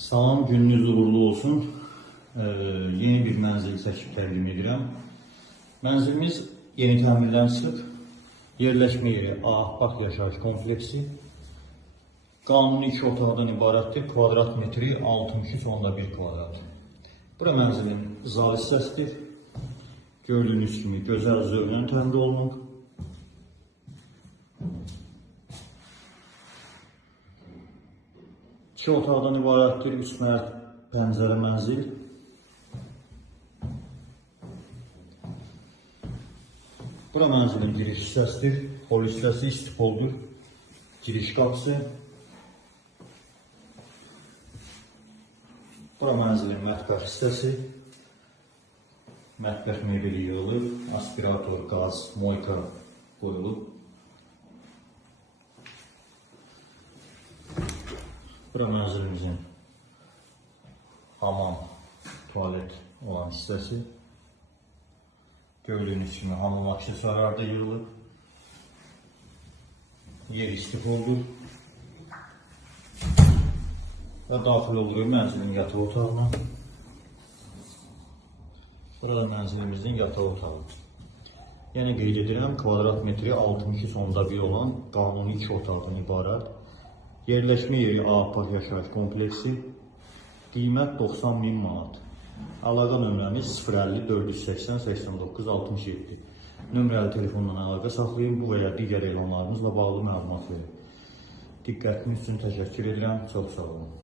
Salam, gününüz uğurlu olsun. Yeni bir mənzil çəkib təqdim edirəm. Mənzilimiz yeni təmirdən çıxıb. Yerləşmə yeri Ağappaq yaşayış kompleksi. Qanuni 2 otaqdan ibarətdir. Kvadrat metri 62,1 kvadrat. Bura mənzilin zal hissəsidir. Gördüyünüz kimi gözəl zövqlə təmir olunub. İki otaqdan ibarətdir, 3 pəncərə mənzil. Bura mənzilin giriş hissəsidir. Hol hissəsi istipoldur. Giriş qapısı. Bura mənzilin mətbəx hissəsi. Mətbəx mebeli yığılıb. Aspirator, qaz, moyka qoyulub. Bura mənzilimizin hamam, tualet olan hissəsi. Gördüyünüz kimi hamam aksesuarları da yığılıb. Yer istifoldur. Və daxil oluruq mənzilin yataq otağına. Burada mənzilimizin yataq otağıdır. Yəni qeyd edirəm, kvadrat metri 62,1 olan qanuni 2 otaqdan ibarət. Yerləşmə yeri Ağappaq yaşayış kompleksi. Qiymət 90.000 manat. Əlaqə nömrəmiz 050 480 89 67. Nömrəli telefonla əlaqə saxlayın, bu və ya digər elanlarımızla bağlı məlumat verin. Diqqətiniz üçün təşəkkür edirəm. Çox sağ olun.